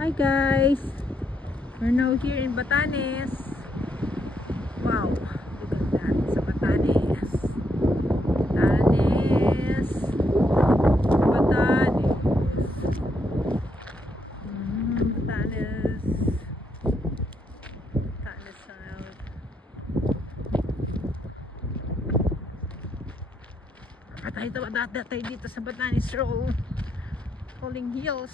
Hi guys, we're now here in Batanes. Wow, look at that, sa Batanes. Batanes. Batanes. Batanes. Batanes South. Tayo dito sa Batanes Rolling Hills.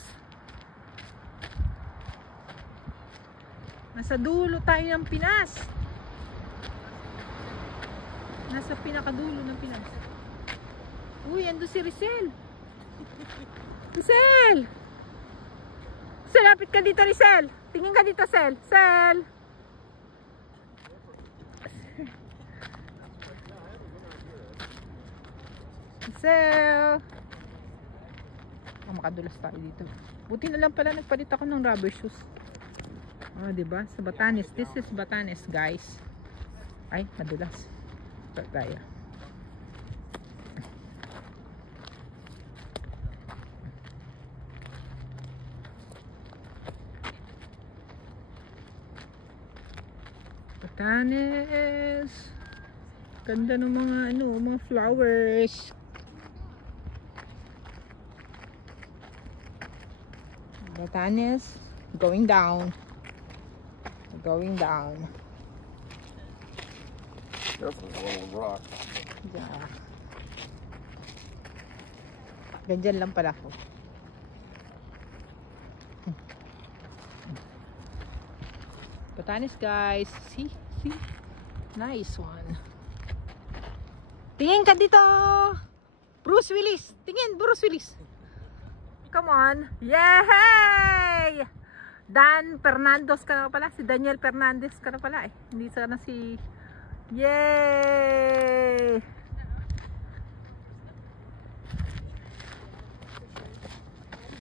Nasa dulo tayo ng Pinas. Nasa pinakadulo ng Pinas. Uy, ando si Rizal. Rizal! Rizal, lapit ka dito, Rizal. Tingin ka dito, Rizal. Rizal! Rizal! Oh, makadulas tayo dito. Buti na lang pala nagpalit ako ng rubber shoes. Oh, diba? Sa Batanes. This is Batanes, guys. Ay, madulas. Start tayo. Batanes. Ganda ng mga mga flowers. Batanes going down. Going down. Careful, a little rock. Yeah. Ganyan lang pala ako. Batanes, guys. See? Nice one. Tingin ka dito. Bruce Willis. Tingin, Bruce Willis. Come on. Yay! Dan Fernandez ka na pala. Si Daniel Fernandez ka na pala eh. Hindi sana si... Yay!